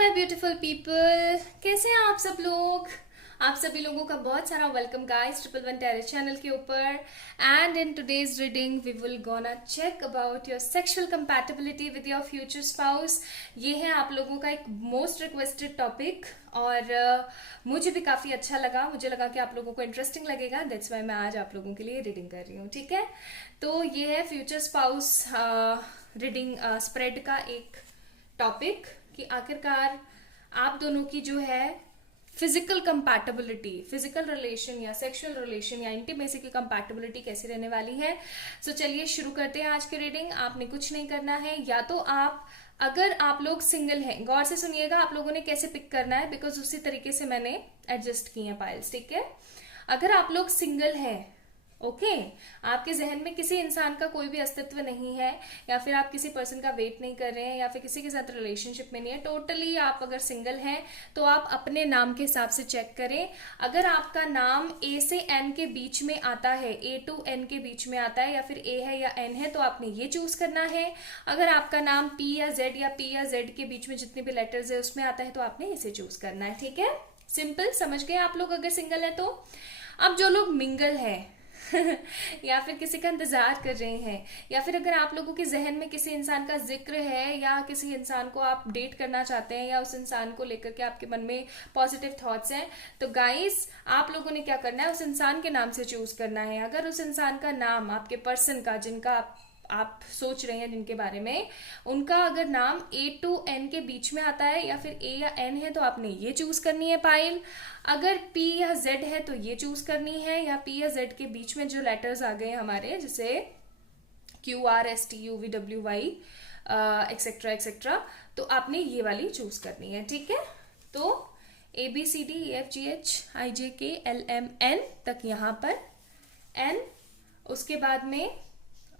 My beautiful people, कैसे हैं आप सब लोग। आप सभी लोगों का बहुत सारा welcome guys triple one terrace channel के ऊपर। And in today's reading we will gonna check about your sexual compatibility with your future spouse. ये है आप लोगों का एक मोस्ट रिक्वेस्टेड टॉपिक और मुझे भी काफी अच्छा लगा। मुझे लगा कि आप लोगों को इंटरेस्टिंग लगेगा, दैट्स वाई मैं आज आप लोगों के लिए रीडिंग कर रही हूँ। ठीक है, तो ये है फ्यूचर स्पाउस रीडिंग स्प्रेड का एक टॉपिक कि आखिरकार आप दोनों की जो है फिजिकल कंपैटिबिलिटी, फिजिकल रिलेशन या सेक्सुअल रिलेशन या इंटीमेसी की कंपैटिबिलिटी कैसी रहने वाली है। सो चलिए शुरू करते हैं आज की रीडिंग। आपने कुछ नहीं करना है, या तो आप अगर आप लोग सिंगल हैं, गौर से सुनिएगा आप लोगों ने कैसे पिक करना है, बिकॉज उसी तरीके से मैंने एडजस्ट किए हैं पाइल्स। ठीक है, अगर आप लोग सिंगल हैं, ओके आपके जहन में किसी इंसान का कोई भी अस्तित्व नहीं है, या फिर आप किसी पर्सन का वेट नहीं कर रहे हैं, या फिर किसी के साथ रिलेशनशिप में नहीं है, टोटली आप अगर सिंगल हैं तो आप अपने नाम के हिसाब से चेक करें। अगर आपका नाम ए से एन के बीच में आता है, ए टू एन के बीच में आता है, या फिर ए है या एन है, तो आपने ये चूज करना है। अगर आपका नाम पी या जेड के बीच में जितने भी लेटर्स है उसमें आता है तो आपने इसे चूज करना है। ठीक है, सिंपल, समझ गए आप लोग अगर सिंगल है तो। अब जो लोग मिंगल है या फिर किसी का इंतजार कर रहे हैं, या फिर अगर आप लोगों के जहन में किसी इंसान का जिक्र है, या किसी इंसान को आप डेट करना चाहते हैं, या उस इंसान को लेकर के आपके मन में पॉजिटिव थॉट्स हैं, तो गाइस आप लोगों ने क्या करना है, उस इंसान के नाम से चूज करना है। अगर उस इंसान का नाम, आपके पर्सन का जिनका आप सोच रहे हैं जिनके बारे में, उनका अगर नाम ए टू एन के बीच में आता है, या फिर ए या एन है, तो आपने ये चूज करनी है पाइल। अगर पी या जेड है तो ये चूज करनी है, या पी या जेड के बीच में जो लेटर्स आ गए हमारे, जैसे Q R S T U V W Y etcetera etcetera, तो आपने ये वाली चूज करनी है। ठीक है, तो A B C D E F G H I J K L M N तक यहाँ पर एन, उसके बाद में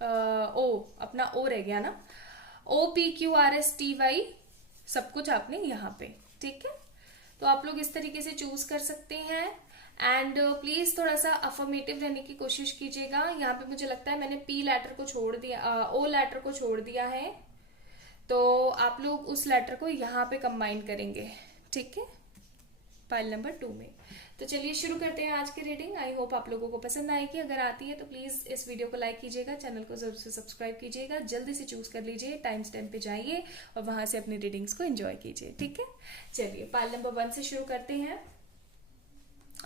ओ, अपना ओ रह गया ना, O P Q R S T Y, सब कुछ आपने यहाँ पे। ठीक है, तो आप लोग इस तरीके से चूज कर सकते हैं। एंड प्लीज थोड़ा सा अफर्मेटिव रहने की कोशिश कीजिएगा। यहाँ पे मुझे लगता है मैंने पी लेटर को छोड़ दिया, ओ लेटर को छोड़ दिया है, तो आप लोग उस लेटर को यहाँ पे कंबाइन करेंगे। ठीक है, फाइल नंबर 2 में। तो चलिए शुरू करते हैं आज की रीडिंग। आई होप आप लोगों को पसंद आएगी। अगर आती है तो प्लीज इस वीडियो को लाइक कीजिएगा, चैनल को जरूर से सब्सक्राइब कीजिएगा, जल्दी से चूज कर लीजिए, टाइम स्टैम्प पे जाइए और वहां से अपनी रीडिंग्स को एंजॉय कीजिए। ठीक है, चलिए फाइल नंबर 1 से शुरू करते हैं।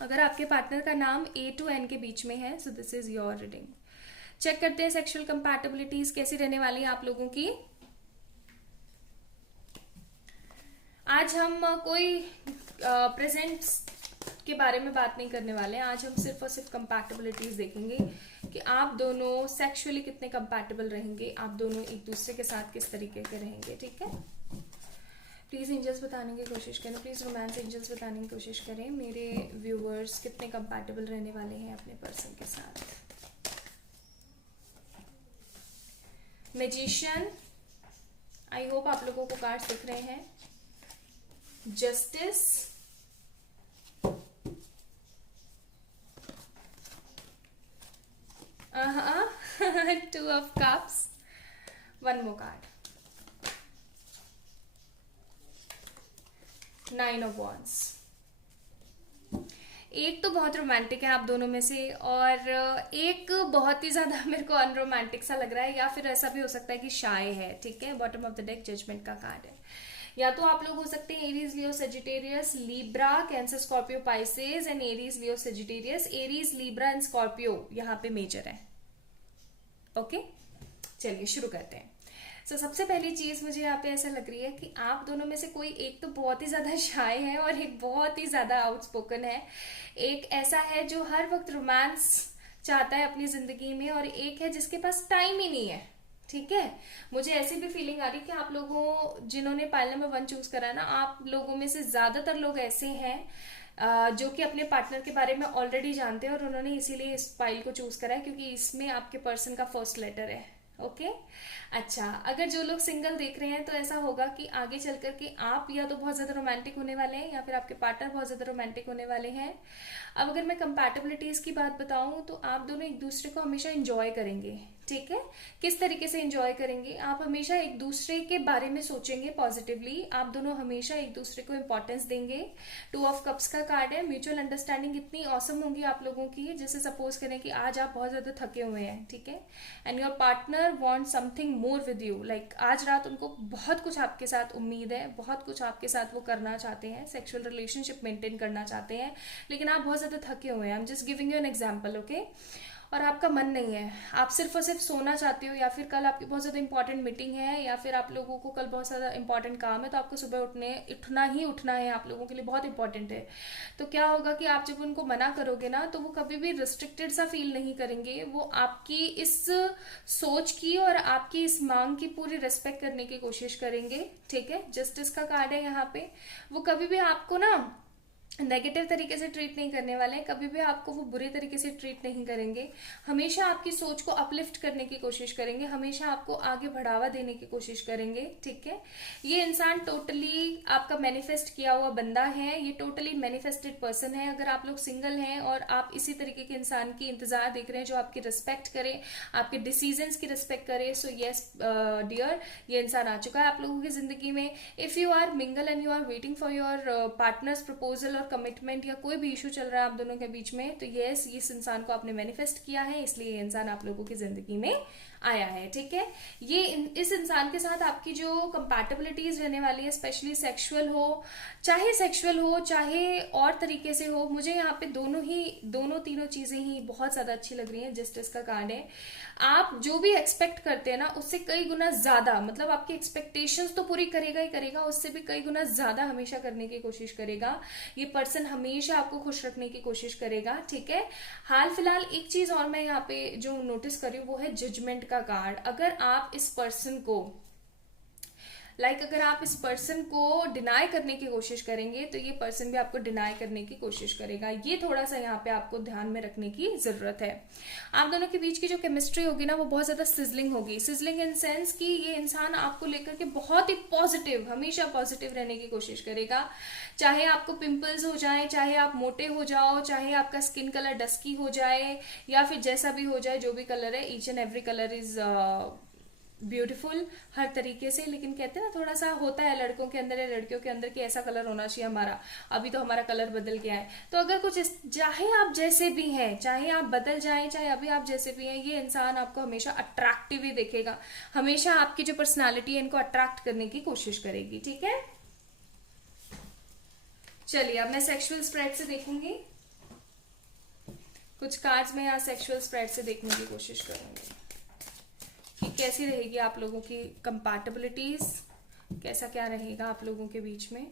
अगर आपके पार्टनर का नाम ए टू एन के बीच में है, so this is your reading. Check करते हैं सेक्सुअल कंपैटिबिलिटीज कैसी रहने वाली है आप लोगों की। आज हम कोई प्रेजेंट्स के बारे में बात नहीं करने वाले हैं। आज हम सिर्फ और सिर्फ कंपैटिबिलिटीज देखेंगे कि आप दोनों सेक्सुअली कितने कंपैटिबल रहेंगे, आप दोनों एक दूसरे के साथ किस तरीके के रहेंगे। ठीक है, प्लीज एंजल्स बताने की कोशिश करें, प्लीज रोमांस एंजल्स बताने की कोशिश करें मेरे व्यूअर्स कितने कंपैटिबल रहने वाले हैं अपने पर्सन के साथ। मैजिशियन, आई होप आप लोगों को कार्ड्स दिख रहे हैं। Justice, two of cups, one more card, 9 of wands. एक तो बहुत रोमांटिक है आप दोनों में से, और एक बहुत ही ज्यादा मेरे को अनरोमांटिक सा लग रहा है, या फिर ऐसा भी हो सकता है कि शाय है। ठीक है, bottom of the deck judgement का कार्ड है। या तो आप लोग हो सकते हैं Aries, Leo, Sagittarius, Libra, Cancer, Scorpio, Pisces and Aries, Leo, Sagittarius. Aries, Libra and Scorpio यहाँ पे मेजर है। ओके, चलिए शुरू करते हैं। तो सबसे पहली चीज मुझे यहाँ पे ऐसा लग रही है कि आप दोनों में से कोई एक तो बहुत ही ज्यादा शाय है और एक बहुत ही ज्यादा आउटस्पोकन है। एक ऐसा है जो हर वक्त रोमांस चाहता है अपनी जिंदगी में, और एक है जिसके पास टाइम ही नहीं है। ठीक है, मुझे ऐसी भी फीलिंग आ रही है कि आप लोगों जिन्होंने पाइल नंबर 1 चूज करा ना, आप लोगों में से ज्यादातर लोग ऐसे हैं जो कि अपने पार्टनर के बारे में ऑलरेडी जानते हैं, और उन्होंने इसीलिए इस फाइल को चूज करा है क्योंकि इसमें आपके पर्सन का फर्स्ट लेटर है। ओके, अच्छा, अगर जो लोग सिंगल देख रहे हैं तो ऐसा होगा कि आगे चल करके आप या तो बहुत ज्यादा रोमांटिक होने वाले हैं, या फिर आपके पार्टनर बहुत ज्यादा रोमांटिक होने वाले हैं। अब अगर मैं कंपैटिबिलिटीज की बात बताऊं तो आप दोनों एक दूसरे को हमेशा इंजॉय करेंगे। ठीक है, किस तरीके से एंजॉय करेंगे। आप हमेशा एक दूसरे के बारे में सोचेंगे पॉजिटिवली, आप दोनों हमेशा एक दूसरे को इंपॉर्टेंस देंगे। 2 ऑफ कप्स का कार्ड है, म्यूचुअल अंडरस्टैंडिंग इतनी ऑसम होंगी आप लोगों की। जैसे सपोज करें कि आज आप बहुत ज्यादा थके हुए हैं, ठीक है, and your partner want something more with you, like आज रात उनको बहुत कुछ आपके साथ उम्मीद है, बहुत कुछ आपके साथ वो करना चाहते हैं, सेक्सुअल रिलेशनशिप मेंटेन करना चाहते हैं, लेकिन आप बहुत ज्यादा थके हुए हैं। I am just giving you an example, okay. और आपका मन नहीं है, आप सिर्फ और सिर्फ सोना चाहते हो, या फिर कल आपकी बहुत ज्यादा इंपॉर्टेंट मीटिंग है, या फिर आप लोगों को कल बहुत ज्यादा इंपॉर्टेंट काम है, तो आपको सुबह उठना है, आप लोगों के लिए बहुत इंपॉर्टेंट है। तो क्या होगा कि आप जब उनको मना करोगे ना, तो वो कभी भी रिस्ट्रिक्टेड सा फील नहीं करेंगे, वो आपकी इस सोच की और आपकी इस मांग की पूरी रिस्पेक्ट करने की कोशिश करेंगे, ठीक है। जस्टिस का कार्ड है यहाँ पे, वो कभी भी आपको ना नेगेटिव तरीके से ट्रीट नहीं करने वाले हैं, कभी भी आपको वो बुरे तरीके से ट्रीट नहीं करेंगे, हमेशा आपकी सोच को अपलिफ्ट करने की कोशिश करेंगे, हमेशा आपको आगे बढ़ावा देने की कोशिश करेंगे, ठीक है। ये इंसान टोटली आपका मैनिफेस्ट किया हुआ बंदा है, ये टोटली मैनिफेस्टेड पर्सन है। अगर आप लोग सिंगल हैं और आप इसी तरीके के इंसान की इंतजार देख रहे हैं जो आपकी रिस्पेक्ट करे, आपके डिसीजंस की रिस्पेक्ट करे, सो यस डियर, ये इंसान आ चुका है आप लोगों की जिंदगी में। If you are mingle and you are waiting for your partner's proposal और कमिटमेंट, या कोई भी इशू चल रहा है आप दोनों के बीच में, तो यस, इस इंसान को आपने मैनिफेस्ट किया है, इसलिए ये इंसान आप लोगों की जिंदगी में आया है, ठीक है। ये इस इंसान के साथ आपकी जो कंपैटिबिलिटीज रहने वाली है, स्पेशली सेक्सुअल हो चाहे और तरीके से हो, मुझे यहाँ पे दोनों तीनों चीजें ही बहुत ज्यादा अच्छी लग रही हैं। जस्टिस का कार्ड है, आप जो भी एक्सपेक्ट करते हैं ना, उससे कई गुना ज्यादा, मतलब आपकी एक्सपेक्टेशंस तो पूरी करेगा ही करेगा, उससे भी कई गुना ज्यादा हमेशा करने की कोशिश करेगा। ये पर्सन हमेशा आपको खुश रखने की कोशिश करेगा, ठीक है। हाल फिलहाल एक चीज और मैं यहाँ पे जो नोटिस कर रही हूँ वो है जजमेंट का कार्ड। अगर आप इस पर्सन को अगर आप इस पर्सन को डिनाई करने की कोशिश करेंगे, तो ये पर्सन भी आपको डिनाई करने की कोशिश करेगा। ये थोड़ा सा यहाँ पे आपको ध्यान में रखने की जरूरत है। आप दोनों के बीच की जो केमिस्ट्री होगी ना, वो बहुत ज्यादा सिजलिंग होगी। सिजलिंग इन सेंस कि ये इंसान आपको लेकर के बहुत ही पॉजिटिव, हमेशा पॉजिटिव रहने की कोशिश करेगा। चाहे आपको पिंपल्स हो जाए, चाहे आप मोटे हो जाओ, चाहे आपका स्किन कलर डस्की हो जाए, या फिर जैसा भी हो जाए, जो भी कलर है, each and every colour is beautiful हर तरीके से। लेकिन कहते हैं ना, थोड़ा सा होता है लड़कों के अंदर या लड़कियों के अंदर कि ऐसा कलर होना चाहिए हमारा, अभी तो हमारा कलर बदल गया है। तो अगर कुछ चाहे आप जैसे भी हैं, चाहे आप बदल जाएं, चाहे अभी आप जैसे भी हैं, ये इंसान आपको हमेशा अट्रैक्टिव ही देखेगा, हमेशा आपकी जो पर्सनालिटी है इनको अट्रैक्ट करने की कोशिश करेगी, ठीक है। चलिए अब मैं सेक्सुअल स्प्रेड से देखूंगी, कुछ कार्ड्स में यहाँ सेक्सुअल स्प्रेड से देखने की कोशिश करूंगी कि कैसी रहेगी आप लोगों की कंपैटिबिलिटीज, कैसा क्या रहेगा आप लोगों के बीच में।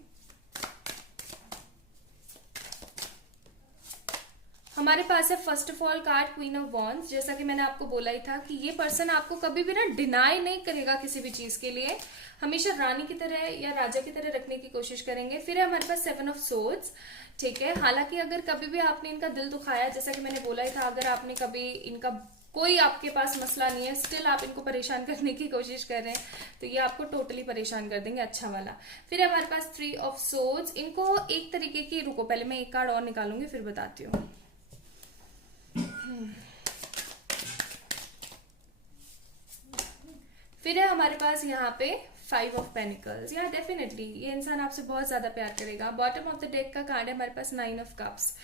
हमारे पास है first of all card queen of wands. जैसा कि मैंने आपको बोला ही था कि ये पर्सन आपको कभी भी ना डिनाई नहीं करेगा किसी भी चीज के लिए, हमेशा रानी की तरह या राजा की तरह रखने की कोशिश करेंगे। फिर है हमारे पास 7 ऑफ सोर्ड्स, ठीक है। हालांकि अगर कभी भी आपने इनका दिल दुखाया, जैसा कि मैंने बोला ही था, अगर आपने कभी इनका कोई आपके पास मसला नहीं है, स्टिल आप इनको परेशान करने की कोशिश कर रहे हैं, तो ये आपको टोटली परेशान कर देंगे, अच्छा वाला। फिर है हमारे पास 3 ऑफ सोर्ड्स। इनको एक तरीके की, रुको पहले मैं एक कार्ड और निकालूंगी फिर बताती हूँ। फिर है हमारे पास यहाँ पे 5 ऑफ पेनिकल्स। यहाँ डेफिनेटली ये इंसान आपसे बहुत ज्यादा प्यार करेगा। बॉटम ऑफ द डेक का कार्ड है हमारे पास 9 ऑफ कप्स।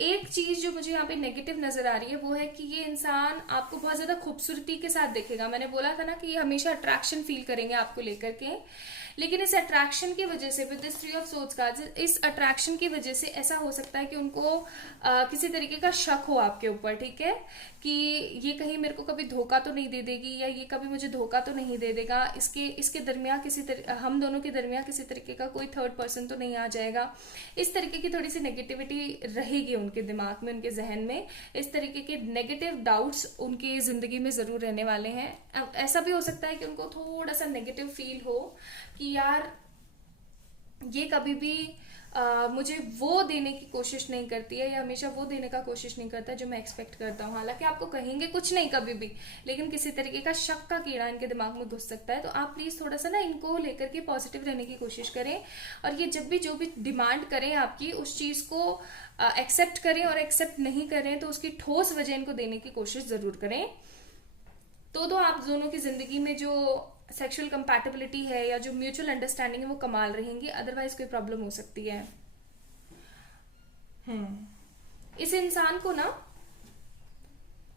एक चीज जो मुझे यहाँ पे नेगेटिव नजर आ रही है वो है कि ये इंसान आपको बहुत ज्यादा खूबसूरती के साथ देखेगा। मैंने बोला था ना कि ये हमेशा अट्रैक्शन फील करेंगे आपको लेकर के, लेकिन इस अट्रैक्शन की वजह से, with this 3 of swords card, इस अट्रैक्शन की वजह से ऐसा हो सकता है कि उनको किसी तरीके का शक हो आपके ऊपर, ठीक है, कि ये कहीं मेरे को कभी धोखा तो नहीं दे देगी, या ये कभी मुझे धोखा तो नहीं दे देगा, इसके दरमियान हम दोनों के दरमियान किसी तरीके का कोई थर्ड पर्सन तो नहीं आ जाएगा। इस तरीके की थोड़ी सी नेगेटिविटी रहेगी उनके दिमाग में, उनके जहन में। इस तरीके के नेगेटिव डाउट्स उनकी जिंदगी में जरूर रहने वाले हैं। ऐसा भी हो सकता है कि उनको थोड़ा सा नेगेटिव फील हो कि यार ये कभी भी मुझे वो देने की कोशिश नहीं करती है, या हमेशा वो देने का कोशिश नहीं करता जो मैं एक्सपेक्ट करता हूँ। हालांकि आपको कहेंगे कुछ नहीं कभी भी, लेकिन किसी तरीके का शक का कीड़ा इनके दिमाग में घुस सकता है। तो आप प्लीज थोड़ा सा ना इनको लेकर के पॉजिटिव रहने की कोशिश करें, और ये जब भी जो भी डिमांड करें आपकी, उस चीज को एक्सेप्ट करें, और एक्सेप्ट नहीं करें तो उसकी ठोस वजह इनको देने की कोशिश जरूर करें। तो आप दोनों की जिंदगी में जो सेक्सुअल कंपैटिबिलिटी है या जो म्यूचुअल अंडरस्टैंडिंग है वो कमाल रहेंगी, अदरवाइज कोई प्रॉब्लम हो सकती है। इस इंसान को ना,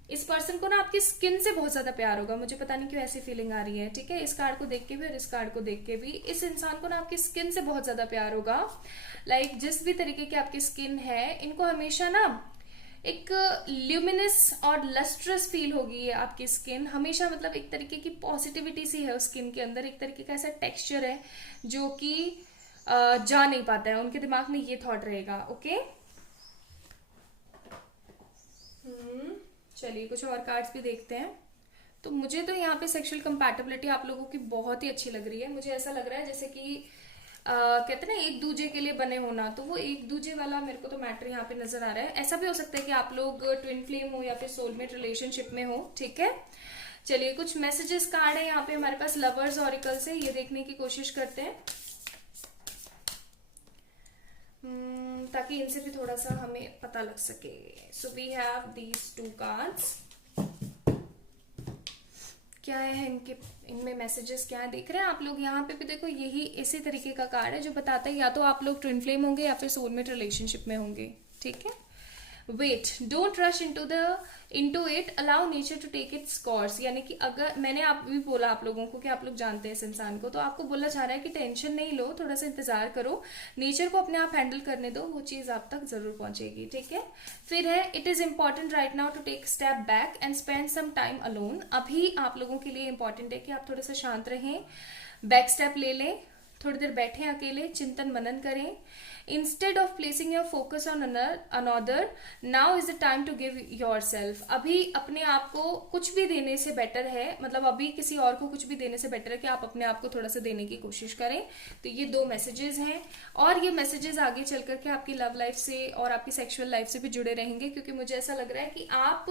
इस पर्सन को ना आपकी स्किन से बहुत ज्यादा प्यार होगा, मुझे पता नहीं क्यों ऐसी फीलिंग आ रही है, ठीक है। इस कार्ड को देख के भी और इस कार्ड को देख के भी इस इंसान को ना आपकी स्किन से बहुत ज्यादा प्यार होगा। लाइक जिस भी तरीके की आपकी स्किन है, इनको हमेशा ना एक ल्यूमिनस और लस्ट्रस फील होगी ये आपकी स्किन हमेशा, मतलब एक तरीके की पॉजिटिविटी सी है उस स्किन के अंदर, एक तरीके का ऐसा टेक्सचर है जो कि जा नहीं पाता है, उनके दिमाग में ये थॉट रहेगा। ओके, चलिए कुछ और कार्ड्स भी देखते हैं। तो मुझे तो यहाँ पे सेक्सुअल कंपैटिबिलिटी आप लोगों की बहुत ही अच्छी लग रही है। मुझे ऐसा लग रहा है जैसे कि कहते हैं ना एक दूजे के लिए बने होना, तो वो एक दूजे वाला मेरे को तो मैटर यहाँ पे नजर आ रहा है। ऐसा भी हो सकता है कि आप लोग ट्विन फ्लेम हो या फिर सोलमेट रिलेशनशिप में हो, ठीक है। चलिए कुछ मैसेजेस कार्ड है यहाँ पे हमारे पास लवर्स ऑरिकल से, ये देखने की कोशिश करते हैं ताकि इनसे भी थोड़ा सा हमें पता लग सके। So we have these 2 cards. क्या है इनके, इनमें मैसेजेस क्या है देख रहे हैं आप लोग। यहाँ पे भी देखो यही इसी तरीके का कार्ड है जो बताता है या तो आप लोग ट्विन फ्लेम होंगे या फिर सोलमेट रिलेशनशिप में होंगे, ठीक है। Wait, don't rush into it, allow nature to take its course. यानी कि अगर मैंने आप भी बोला आप लोगों को कि आप लोग जानते हैं इस इंसान को, तो आपको बोला जा रहा है कि टेंशन नहीं लो, थोड़ा सा इंतजार करो, नेचर को अपने आप हैंडल करने दो, वो चीज आप तक जरूर पहुंचेगी, ठीक है। फिर है it is important right now to take step back and spend some time alone. अभी आप लोगों के लिए इंपॉर्टेंट है कि आप थोड़ा सा शांत रहें, बैक स्टेप ले लें, थोड़ी देर बैठें अकेले, चिंतन मनन करें। Instead of placing your focus on another, now is the time to give yourself. अभी अपने आप को कुछ भी देने से बेटर है, मतलब अभी किसी और को कुछ भी देने से बेटर है कि आप अपने आप को थोड़ा सा देने की कोशिश करें। तो ये 2 मैसेजेस हैं, और ये मैसेजेस आगे चल करके आपकी लव लाइफ से और आपकी सेक्सुअल लाइफ से भी जुड़े रहेंगे, क्योंकि मुझे ऐसा लग रहा है कि आप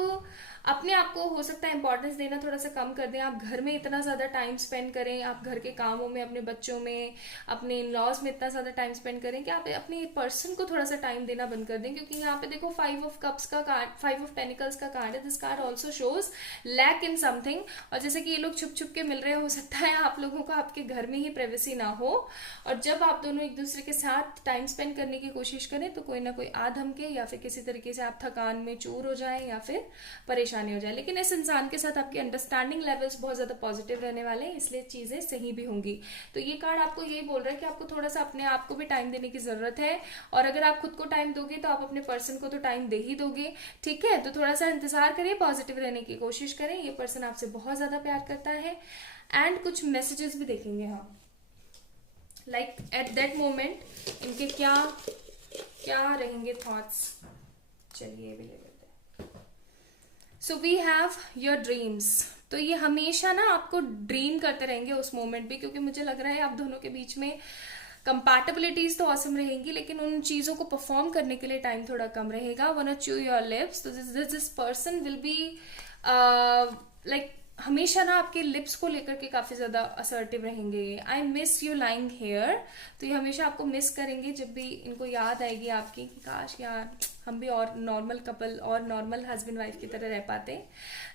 अपने आप को हो सकता है इंपॉर्टेंस देना थोड़ा सा कम कर दें। आप घर में इतना ज्यादा टाइम स्पेंड करें, आप घर के कामों में, अपने बच्चों में, अपने इन लॉज में इतना ज्यादा टाइम स्पेंड करें कि आप अपने पर्सन को थोड़ा सा टाइम देना बंद कर दें। क्योंकि यहाँ पे देखो 5 ऑफ कप्स का कार्ड, 5 ऑफ पेनिकल्स का कार्ड है। This card also shows lack in something, और जैसे कि ये लोग छुप छुप के मिल रहे हैं, हो सकता है आप लोगों को आपके घर में ही प्राइवेसी ना हो, और जब आप दोनों एक दूसरे के साथ टाइम स्पेंड करने की कोशिश करें तो कोई ना कोई आधम के या फिर किसी तरीके से आप थकान में चूर हो जाए या फिर परेशानी हो जाए। लेकिन इस इंसान के साथ आपकी अंडरस्टैंडिंग लेवल्स बहुत ज्यादा पॉजिटिव रहने वाले हैं, इसलिए चीजें सही भी होंगी। तो ये कार्ड आपको यही बोल रहा है कि आपको थोड़ा सा अपने आप को भी टाइम देने की जरूरत है, और अगर आप खुद को टाइम दोगे तो आप अपने पर्सन को तो टाइम दे ही दोगे, ठीक है। तो थोड़ा सा इंतजार करिए, पॉजिटिव रहने की कोशिश करें, ये पर्सन आपसे बहुत ज्यादा प्यार करता है। एंड कुछ मैसेजेस भी देखेंगे हम, लाइक एट दैट मोमेंट इनके क्या क्या रहेंगे थॉट्स। चलिए भी ले लेते हैं। So we have your dreams. तो ये हमेशा ना आपको ड्रीम करते रहेंगे उस मोमेंट भी, क्योंकि मुझे लग रहा है आप दोनों के बीच में कंपैटिबिलिटीज तो ऑसम रहेंगी, लेकिन उन चीजों को परफॉर्म करने के लिए टाइम थोड़ा कम रहेगा। वन च्यू योर लिप्स, तो this person will be like हमेशा ना आपके लिप्स को लेकर के काफी ज्यादा असर्टिव रहेंगे। I miss you lying here, तो ये हमेशा आपको मिस करेंगे जब भी इनको याद आएगी आपकी कि काश यार हम भी और नॉर्मल कपल और नॉर्मल हस्बैंड वाइफ की तरह रह पाते।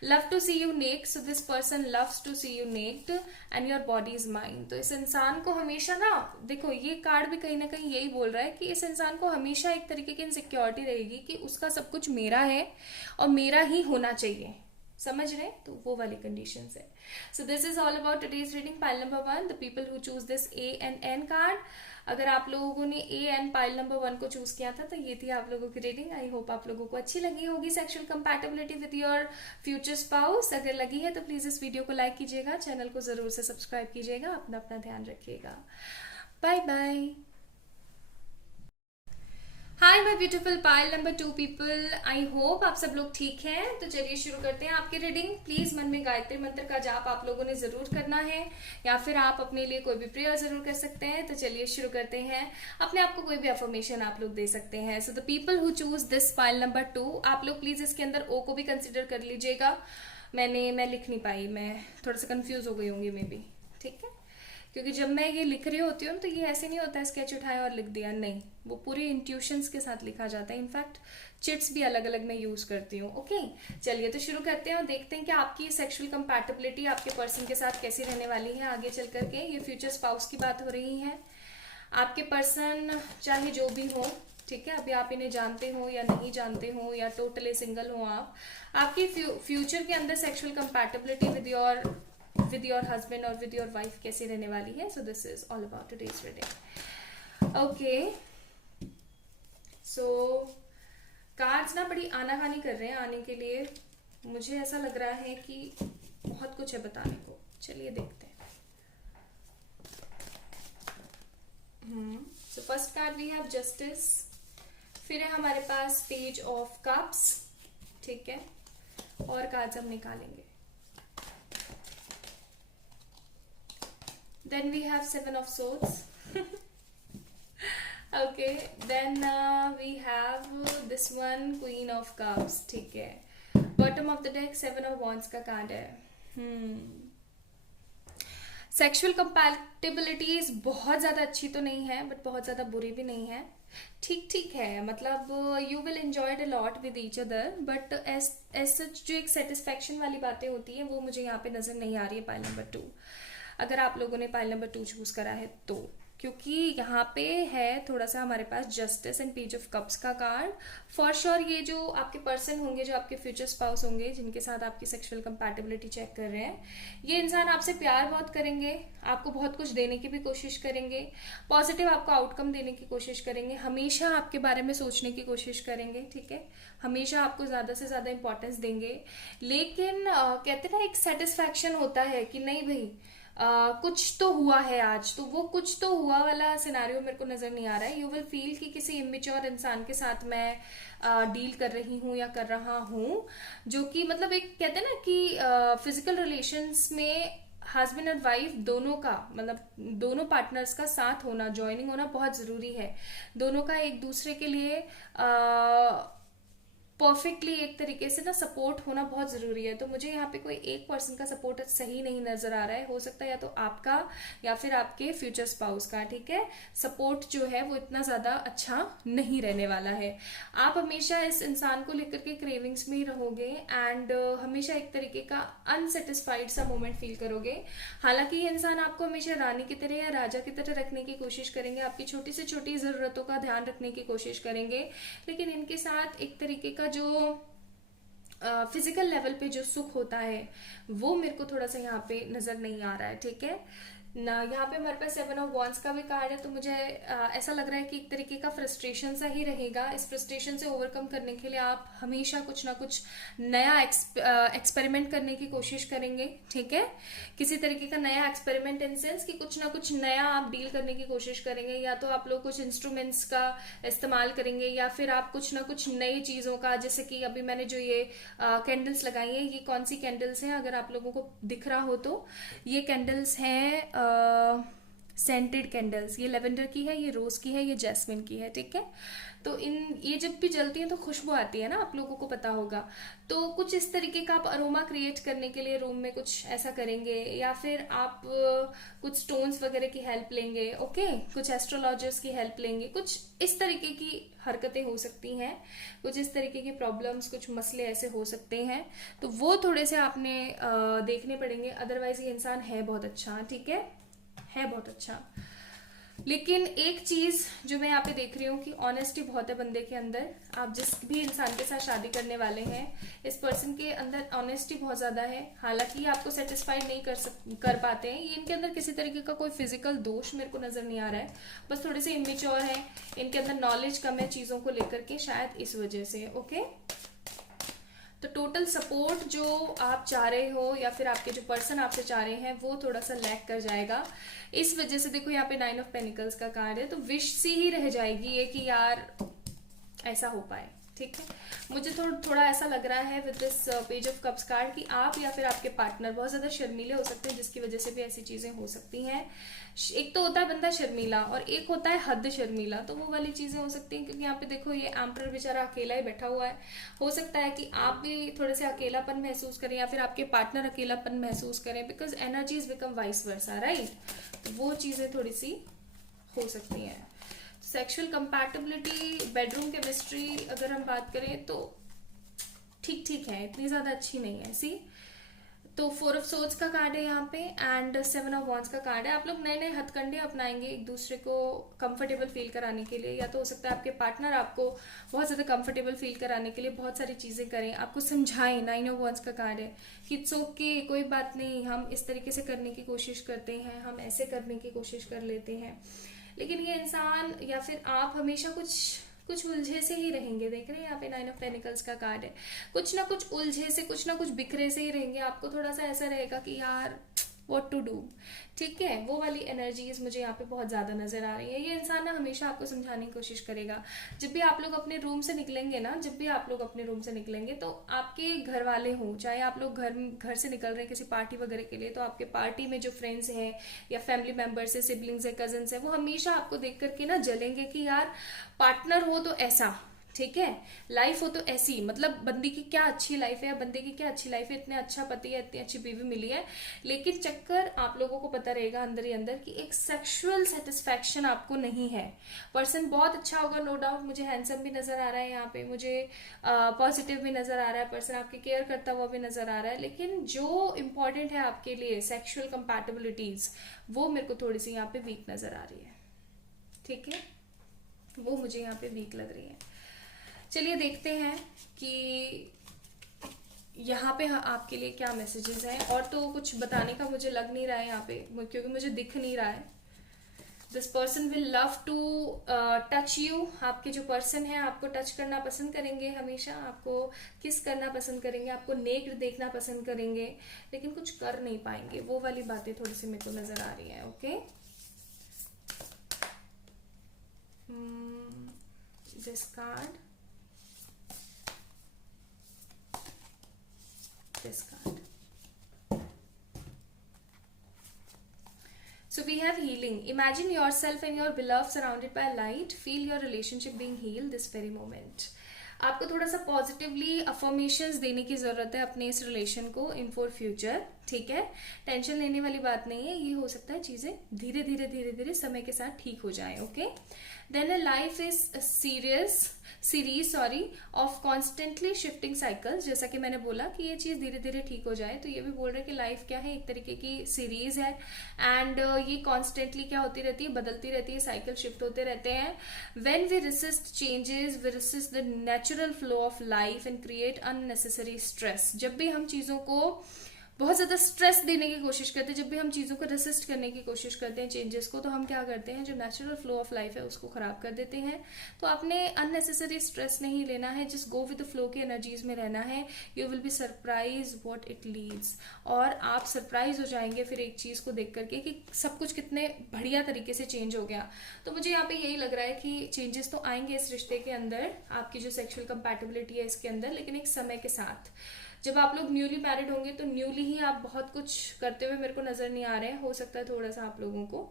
Love to see you naked, so this person loves to see you naked and your body is mind. तो इस इंसान को हमेशा ना, देखो ये कार्ड भी कहीं ना कहीं यही बोल रहा है कि इस इंसान को हमेशा एक तरीके की इनसिक्योरिटी रहेगी कि उसका सब कुछ मेरा है और मेरा ही होना चाहिए, समझ रहे हैं, तो वो वाली कंडीशंस है। So this is all about today's reading pile number 1, the people who choose this A and N card. अगर आप लोगों ने ए एंड पाइल नंबर 1 को चूज किया था तो ये थी आप लोगों की रीडिंग। आई होप आप लोगों को अच्छी लगी होगी sexual compatibility with your future spouse. अगर लगी है तो प्लीज इस वीडियो को लाइक कीजिएगा, चैनल को जरूर से सब्सक्राइब कीजिएगा, अपना अपना ध्यान रखिएगा। Bye bye. Hi my beautiful pile number 2 people, I hope आप सब लोग ठीक हैं। तो चलिए शुरू करते हैं आपकी रीडिंग। प्लीज मन में गायत्री मंत्र का जाप आप लोगों ने जरूर करना है, या फिर आप अपने लिए कोई भी प्रेयर जरूर कर सकते हैं। तो चलिए शुरू करते हैं। अपने आप को कोई भी अफर्मेशन आप लोग दे सकते हैं। So the people who choose this pile number 2, आप लोग प्लीज इसके अंदर ओ को भी कंसिडर कर लीजिएगा। मैं लिख नहीं पाई, मैं थोड़ा सा कंफ्यूज हो गई होंगी मे बी, ठीक है। क्योंकि जब मैं ये लिख रही होती हूँ तो ये ऐसे नहीं होता है स्केच उठाया और लिख दिया, नहीं, वो पूरे इंट्यूशंस के साथ लिखा जाता है। इनफैक्ट चिट्स भी अलग अलग मैं यूज करती हूँ। ओके, चलिए तो शुरू करते हैं और देखते हैं कि आपकी सेक्सुअल कंपैटिबिलिटी आपके पर्सन के साथ कैसी रहने वाली है आगे चल करके। ये फ्यूचर स्पाउस की बात हो रही है। आपके पर्सन चाहे जो भी हो, ठीक है, अभी आप इन्हें जानते हो या नहीं जानते हो या टोटली सिंगल हो आप, आपकी फ्यूचर के अंदर sexual compatibility with your husband और विद योर वाइफ कैसी रहने वाली है। So this is all about today's reading. Okay, so cards ना बड़ी आनाकानी कर रहे हैं आने के लिए। मुझे ऐसा लग रहा है कि बहुत कुछ है बताने को। चलिए देखते हैं। So first card we have justice, फिर है हमारे पास पेज ऑफ कप्स, ठीक है, और कार्ड्स हम निकालेंगे। Then we have seven of swords okay, then we have this one queen of cups, ठीक है। Bottom of the deck seven of wands का कार्ड है। सेक्सुअल कंपैटिबिलिटी बहुत ज्यादा अच्छी तो नहीं है बट बहुत ज्यादा बुरी भी नहीं है, ठीक ठीक है। मतलब you will enjoy a lot with each other, but as such जो एक सेटिस्फैक्शन वाली बातें होती हैं वो मुझे यहाँ पे नजर नहीं आ रही है पाइल नंबर 2, अगर आप लोगों ने पाइल नंबर 2 चूज करा है तो। क्योंकि यहाँ पे है थोड़ा सा हमारे पास justice and page of cups का कार्ड। फॉर श्योर ये जो आपके पर्सन होंगे, जो आपके फ्यूचर स्पाउस होंगे, जिनके साथ आपकी सेक्सुअल कंपैटिबिलिटी चेक कर रहे हैं, ये इंसान आपसे प्यार बहुत करेंगे, आपको बहुत कुछ देने की भी कोशिश करेंगे, पॉजिटिव आपको आउटकम देने की कोशिश करेंगे, हमेशा आपके बारे में सोचने की कोशिश करेंगे, ठीक है, हमेशा आपको ज्यादा से ज्यादा इंपॉर्टेंस देंगे। लेकिन कहते ना एक सेटिस्फैक्शन होता है कि नहीं भाई कुछ तो हुआ है आज, तो वो कुछ तो हुआ वाला सिनारियो मेरे को नजर नहीं आ रहा है। यू विल फील कि किसी इमेच्योर इंसान के साथ मैं डील कर रही हूँ या कर रहा हूँ, जो कि मतलब एक कहते हैं ना कि फिजिकल रिलेशंस में हस्बैंड एंड वाइफ दोनों का, मतलब दोनों पार्टनर्स का साथ होना, ज्वाइनिंग होना बहुत जरूरी है। दोनों का एक दूसरे के लिए परफेक्टली एक तरीके से ना सपोर्ट होना बहुत जरूरी है। तो मुझे यहाँ पे कोई एक पर्सन का सपोर्ट सही नहीं नजर आ रहा है। हो सकता है या तो आपका या फिर आपके फ्यूचर स्पाउस का, ठीक है। सपोर्ट जो है वो इतना ज्यादा अच्छा नहीं रहने वाला है। आप हमेशा इस इंसान को लेकर के क्रेविंग्स में ही रहोगे एंड हमेशा एक तरीके का अनसेटिस्फाइड सा मोमेंट फील करोगे। हालांकि ये इंसान आपको हमेशा रानी की तरह या राजा की तरह रखने की कोशिश करेंगे, आपकी छोटी से छोटी जरूरतों का ध्यान रखने की कोशिश करेंगे, लेकिन इनके साथ एक तरीके का जो फिजिकल लेवल पे जो सुख होता है वो मेरे को थोड़ा सा यहाँ पे नजर नहीं आ रहा है, ठीक है ना। यहाँ पे हमारे पास सेवन ऑफ वॉन्ड्स का भी कार्ड है, तो मुझे ऐसा लग रहा है कि एक तरीके का फ्रस्ट्रेशन सा ही रहेगा। इस फ्रस्ट्रेशन से ओवरकम करने के लिए आप हमेशा कुछ ना कुछ नया एक्सपेरिमेंट करने की कोशिश करेंगे, ठीक है। किसी तरीके का नया एक्सपेरिमेंट इन सेंस कि कुछ ना कुछ नया आप डील करने की कोशिश करेंगे, या तो आप लोग कुछ इंस्ट्रूमेंट्स का इस्तेमाल करेंगे या फिर आप कुछ ना कुछ नई चीजों का, जैसे कि अभी मैंने जो ये कैंडल्स लगाई है, ये कौन सी कैंडल्स हैं अगर आप लोगों को दिख रहा हो तो, ये कैंडल्स हैं सेंटेड कैंडल्स। ये लेवेंडर की है, ये रोज की है, ये जैस्मिन की है, ठीक है। तो ये जब भी जलती है तो खुशबू आती है ना, आप लोगों को पता होगा। तो कुछ इस तरीके का आप अरोमा क्रिएट करने के लिए रूम में कुछ ऐसा करेंगे, या फिर आप कुछ स्टोन्स वगैरह की हेल्प लेंगे, ओके, कुछ एस्ट्रोलॉजर्स की हेल्प लेंगे, कुछ इस तरीके की हरकतें हो सकती हैं, कुछ इस तरीके की प्रॉब्लम्स, कुछ मसले ऐसे हो सकते हैं। तो वो थोड़े से आपने देखने पड़ेंगे। अदरवाइज ये इंसान है बहुत अच्छा, ठीक है बहुत अच्छा। लेकिन एक चीज जो मैं यहाँ पे देख रही हूँ कि ऑनेस्टी बहुत है बंदे के अंदर। आप जिस भी इंसान के साथ शादी करने वाले हैं, इस पर्सन के अंदर ऑनेस्टी बहुत ज्यादा है। हालांकि ये आपको सेटिस्फाइड नहीं कर पाते हैं। ये इनके अंदर किसी तरीके का कोई फिजिकल दोष मेरे को नजर नहीं आ रहा है, बस थोड़े से इमेच्योर है, इनके अंदर नॉलेज कम है चीजों को लेकर के, शायद इस वजह से, ओके। तो टोटल सपोर्ट जो आप चाह रहे हो या फिर आपके जो पर्सन आपसे चाह रहे हैं वो थोड़ा सा लैक कर जाएगा। इस वजह से देखो यहाँ पे 9 ऑफ पेनिकल्स का कार्ड है, तो विश सी ही रह जाएगी ये कि यार ऐसा हो पाए, ठीक है। मुझे थोड़ा ऐसा लग रहा है with this page of cups card कि आप या फिर आपके पार्टनर बहुत ज्यादा शर्मीले हो सकते हैं, जिसकी वजह से भी ऐसी चीजें हो सकती हैं। एक तो होता है बंदा शर्मीला और एक होता है हद शर्मीला, तो वो वाली चीजें हो सकती हैं। क्योंकि यहाँ पे देखो ये एम्परर बेचारा अकेला ही बैठा हुआ है। हो सकता है कि आप भी थोड़े से अकेलापन महसूस करें या फिर आपके पार्टनर अकेलापन महसूस करें, because energies become vice versa, right. तो वो चीजें थोड़ी सी हो सकती हैं। सेक्सुअल कंपैटिबिलिटी, बेडरूम केमिस्ट्री अगर हम बात करें तो ठीक ठीक है, इतनी ज्यादा अच्छी नहीं है। सी तो 4 ऑफ सोर्ड्स का कार्ड है यहाँ पे एंड 7 ऑफ वॉन्ड्स का कार्ड है। आप लोग नए नए हथकंडे अपनाएंगे एक दूसरे को कंफर्टेबल फील कराने के लिए, या तो हो सकता है आपके पार्टनर आपको बहुत ज्यादा कंफर्टेबल फील कराने के लिए बहुत सारी चीजें करें, आपको समझाएं। 9 ऑफ वॉन्ड्स का कार्ड है कि इट्स ओके, कोई बात नहीं, हम इस तरीके से करने की कोशिश करते हैं, हम ऐसे करने की कोशिश कर लेते हैं। लेकिन ये इंसान या फिर आप हमेशा कुछ उलझे से ही रहेंगे। देख रहे हैं यहाँ पे 9 ऑफ पेनिकल्स का कार्ड है। कुछ ना कुछ उलझे से, कुछ ना कुछ बिखरे से ही रहेंगे। आपको थोड़ा सा ऐसा रहेगा कि यार व्हाट टू डू, ठीक है। वो वाली एनर्जीज मुझे यहाँ पे बहुत ज्यादा नजर आ रही है। ये इंसान ना हमेशा आपको समझाने की कोशिश करेगा। जब भी आप लोग अपने रूम से निकलेंगे ना, जब भी आप लोग अपने रूम से निकलेंगे तो आपके घर वाले हों, चाहे आप लोग घर से निकल रहे हैं किसी पार्टी वगैरह के लिए, तो आपके पार्टी में जो फ्रेंड्स हैं या फैमिली मेंबर्स है, सिबलिंग्स है, कजन्स है, वो हमेशा आपको देख करके ना जलेंगे कि यार पार्टनर हो तो ऐसा, ठीक है, लाइफ हो तो ऐसी, मतलब बंदी की क्या अच्छी लाइफ है या बंदे की क्या अच्छी लाइफ है, इतने अच्छा पति है, इतनी अच्छी बीवी मिली है। लेकिन चक्कर आप लोगों को पता रहेगा अंदर ही अंदर कि एक सेक्सुअल सेटिस्फैक्शन आपको नहीं है। पर्सन बहुत अच्छा होगा नो डाउट, मुझे हैंडसम भी नजर आ रहा है यहाँ पे, मुझे पॉजिटिव भी नजर आ रहा है, पर्सन आपकी केयर करता हुआ भी नजर आ रहा है। लेकिन जो इंपॉर्टेंट है आपके लिए सेक्सुअल कंपैटिबिलिटीज, वो मेरे को थोड़ी सी यहाँ पे वीक नजर आ रही है, ठीक है, वो मुझे यहाँ पे वीक लग रही है। चलिए देखते हैं कि यहाँ पे आपके लिए क्या मैसेजेस हैं। और तो कुछ बताने का मुझे लग नहीं रहा है यहाँ पे, क्योंकि मुझे दिख नहीं रहा है। This person will love to touch you. आपके जो पर्सन है आपको टच करना पसंद करेंगे, हमेशा आपको किस करना पसंद करेंगे, आपको नेक्ड देखना पसंद करेंगे, लेकिन कुछ कर नहीं पाएंगे। वो वाली बातें थोड़ी सी मेरे को नजर आ रही है। Okay, this card, this card. So we have healing. Imagine yourself and your beloved surrounded by light. Feel your relationship being healed this very moment. आपको थोड़ा सा पॉजिटिवली अफर्मेशंस देने की जरूरत है अपने इस रिलेशन को इन फॉर फ्यूचर, ठीक है। टेंशन लेने वाली बात नहीं है, ये हो सकता है चीजें धीरे धीरे धीरे धीरे समय के साथ ठीक हो जाए। Okay, then life is series of constantly shifting cycles. जैसा कि मैंने बोला कि ये चीज धीरे धीरे ठीक हो जाए, तो ये भी बोल रहे हैं कि लाइफ क्या है, एक तरीके की सीरीज है एंड ये कॉन्स्टेंटली क्या होती रहती है, बदलती रहती है, साइकिल शिफ्ट होते रहते हैं। When we resist changes, we resist the natural flow of life and create unnecessary stress. जब भी हम चीजों को बहुत ज्यादा स्ट्रेस देने की कोशिश करते हैं, जब भी हम चीजों को रेसिस्ट करने की कोशिश करते हैं चेंजेस को, तो हम क्या करते हैं, जो नेचुरल फ्लो ऑफ लाइफ है उसको खराब कर देते हैं। तो आपने अननेसेसरी स्ट्रेस नहीं लेना है, just go with the flow की एनर्जीज में रहना है। You will be surprise what it leads, और आप सरप्राइज हो जाएंगे फिर एक चीज को देख करके कि सब कुछ कितने बढ़िया तरीके से चेंज हो गया। तो मुझे यहाँ पे यही लग रहा है कि चेंजेस तो आएंगे इस रिश्ते के अंदर, आपकी जो सेक्सुअल कंपैटिबिलिटी है इसके अंदर, लेकिन एक समय के साथ। जब आप लोग न्यूली मैरिड होंगे तो न्यूली ही आप बहुत कुछ करते हुए मेरे को नजर नहीं आ रहे हैं। हो सकता है थोड़ा सा आप लोगों को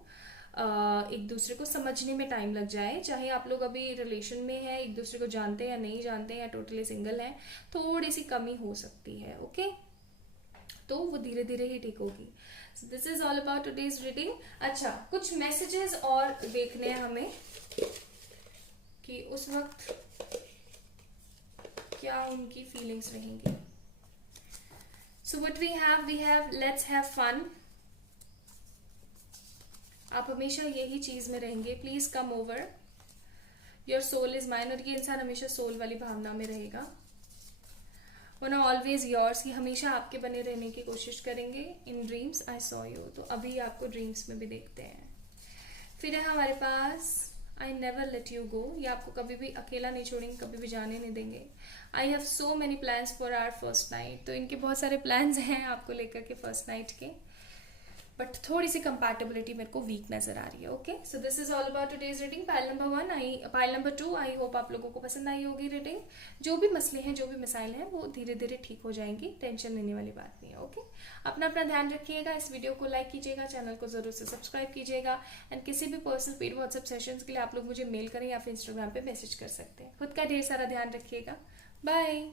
एक दूसरे को समझने में टाइम लग जाए, चाहे आप लोग अभी रिलेशन में है, एक दूसरे को जानते हैं या नहीं जानते हैं, या टोटली सिंगल हैं, थोड़ी सी कमी हो सकती है। ओके, तो वो धीरे धीरे ही ठीक होगी। This is all about today's reading. अच्छा, कुछ मैसेजेस और देखने हैं हमें कि उस वक्त क्या उनकी फीलिंग्स रहेंगी। So what we have let's have fun. आप हमेशा यही चीज में रहेंगे, please come over, your soul is mine. और ये इंसान हमेशा सोल वाली भावना में रहेगा। वो ना ऑलवेज योर्स, ये हमेशा आपके बने रहने की कोशिश करेंगे। इन ड्रीम्स आई सॉ यू, तो अभी आपको ड्रीम्स में भी देखते हैं। फिर है हमारे पास I never let you go, ये आपको कभी भी अकेला नहीं छोड़ेंगे, कभी भी जाने नहीं देंगे। I have so many plans for our first night, तो इनके बहुत सारे प्लान्स हैं आपको लेकर के फर्स्ट नाइट के। बट थोड़ी सी कंपैटिबिलिटी मेरे को वीक नजर आ रही है. Okay, so this is all about today's reading. Pile number 2, I hope आप लोगों को पसंद आई होगी रीडिंग. जो भी मसले हैं, जो भी मसाइल हैं, वो धीरे धीरे ठीक हो जाएंगी. टेंशन लेने वाली बात नहीं है. ओके, अपना अपना ध्यान रखिएगा. इस वीडियो को लाइक कीजिएगा, चैनल को जरूर से सब्सक्राइब कीजिएगा. एंड किसी भी पर्सनल पेड व्हाट्सएप सेशंस के लिए आप लोग मुझे मेल करें या फिर इंस्टाग्राम पे मैसेज कर सकते हैं. खुद का ढेर सारा ध्यान रखिएगा. बाय.